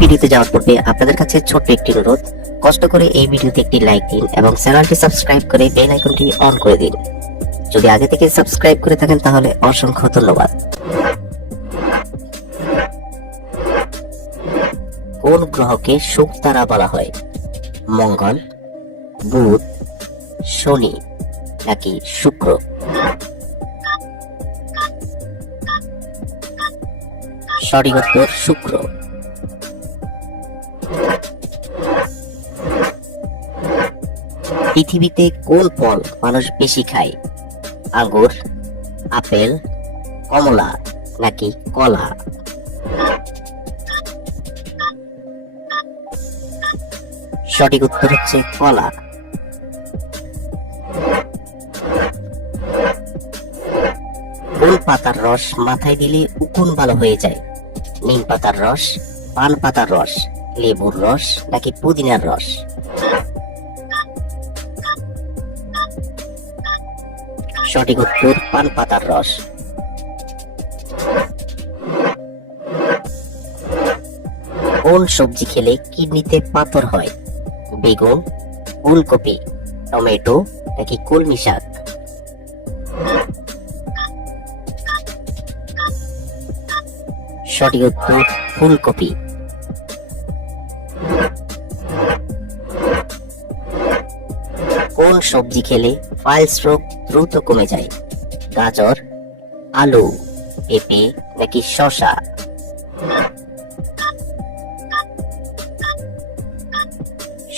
ভিডিওতে যাওয়ার পূর্বে আপনাদের কাছে ছোট্ট একটি অনুরোধ, কষ্ট করে এই ভিডিওতে একটি লাইক দিন এবং চ্যানেলটি সাবস্ক্রাইব করে বেল আইকনটি অন করে দিন। যদি আগে থেকে সাবস্ক্রাইব করে থাকেন তাহলে অসংখ্য ধন্যবাদ। কোন গ্রহকে শুকতারা বলা হয়? মঙ্গল, বুধ, শনি নাকি শুক্র? সঠিক উত্তর শুক্র। পৃথিবীতে কোন ফল মানুষ বেশি খায়? আঙ্গুর, আপেল, কমলা নাকি কলা? সঠিক উত্তর হচ্ছে কলা। কোন পাতার রস মাথায় দিলে উকুন ভালো হয়ে যায়? নিম পাতার রস, পান পাতার রস, লেবুর রস নাকি পুদিনার রস? সঠিক উত্তর পান পাতার রস। কোন সবজি খেলে কিডনিতে পাথর হয়? বেগুন, ফুলকপি, টমেটো নাকি কলমি শাক? সঠিক উত্তর ফুলকপি। কোন সবজি খেলে পাইলস রোগ দ্রুত কমে যায়? গাজর, আলু, পেঁপে নাকি শসা?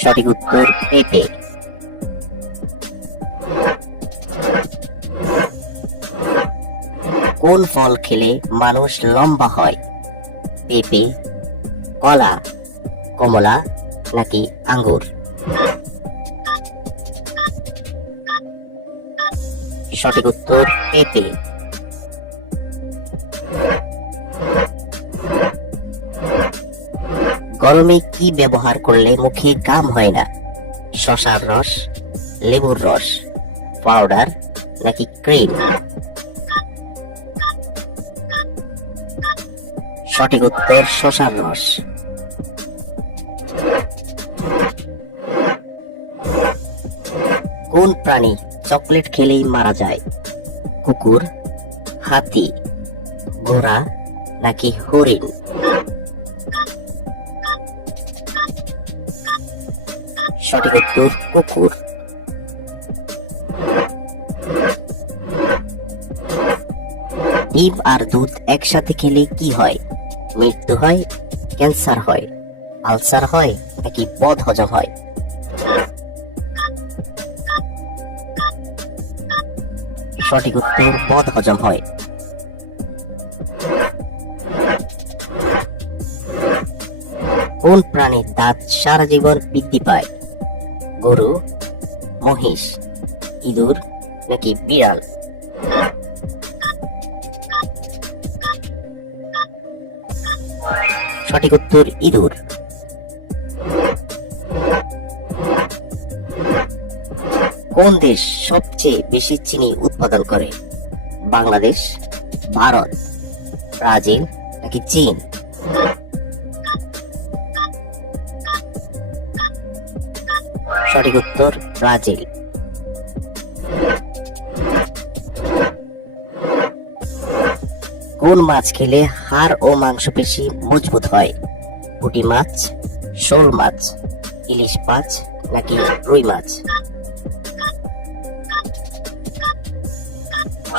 সঠিক উত্তর পেঁপে। কোন ফল খেলে মানুষ লম্বা হয়? পেঁপে, কলা, কমলা নাকি আঙ্গুর? সঠিক উত্তর পেঁপে। গরমে কি ব্যবহার করলে মুখে ঘাম হয় না? শসার রস, লেবুর রস, পাউডার নাকি ক্রিম? সঠিক উত্তর শসার রস। কোন প্রাণী চকলেট খেলেই মারা যায়? কুকুর, হাতি, ঘোড়া নাকি হরিণ? সঠিক উত্তর কুকুর। ডিম আর দুধ একসাথে খেলে কি হয়? মৃত্যু হয়, ক্যান্সার হয়, আলসার হয় নাকি বদ হজম হয়? সঠিক উত্তর বদ হজম হয়। কোন প্রাণীর দাঁত সারা জীবন বৃদ্ধি পায়? গরু, মহিষ, ইঁদুর নাকি বিড়াল? সঠিক উত্তর ইঁদুর। কোন দেশ সবচেয়ে বেশি চিনি উৎপাদন করে? বাংলাদেশ, ভারত, ব্রাজিল নাকি চীন? সঠিক উত্তর ব্রাজিল। কোন মাছ খেলে হাড় ও মাংসপেশি মজবুত হয়? পুঁটি মাছ, শোল মাছ, ইলিশ মাছ নাকি রুই মাছ?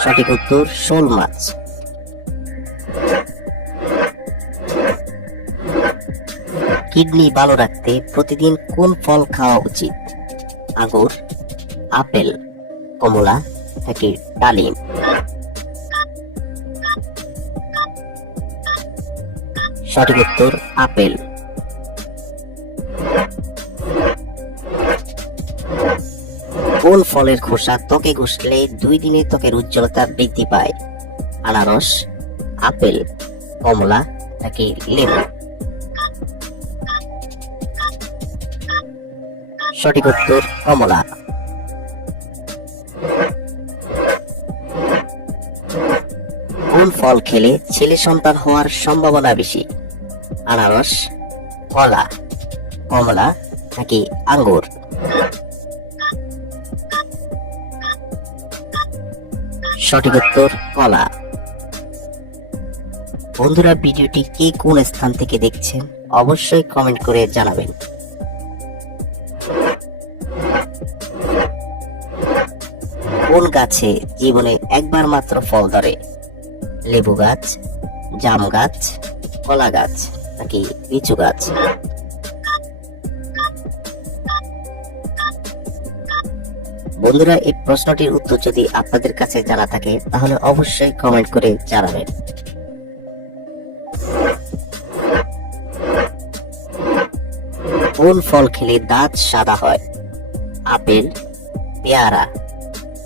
সঠিক উত্তর শোল মাছ। কিডনি ভালো রাখতে প্রতিদিন কোন ফল খাওয়া উচিত? আঙ্গুর, আপেল, কমলা নাকি ডালিম? সঠিক উত্তর আপেল। কোন ফলের খোসা ত্বকে ঘষলে 2 দিনে ত্বকের উজ্জ্বলতা বৃদ্ধি পায়? আনারস, আপেল, কমলা নাকি লেবু? সঠিক উত্তর কমলা। কোন ফল খেলে ছেলে সন্তান হওয়ার সম্ভাবনা বেশি? আনারস, কলা, কমলা নাকি আঙ্গুর? সঠিক উত্তর কলা। বন্ধুরা, ভিডিওটি কে কোন স্থান থেকে দেখছেন অবশ্যই কমেন্ট করে জানাবেন। কোন গাছে জীবনে একবার মাত্র ফল ধরে? লেবু গাছ, জাম গাছ, কলা গাছ নাকি লিচু গাছ? বন্ধুরা, এই প্রশ্নটির উত্তর যদি আপনাদের কাছে জানা থাকে তাহলে অবশ্যই কমেন্ট করে জানাবেন। কোন ফল খেলে দাঁত সাদা হয়? আপেল, পেয়ারা,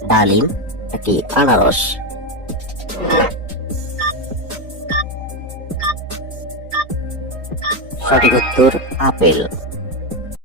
ডালিম নাকি আনারস? সঠিক উত্তর আপেল।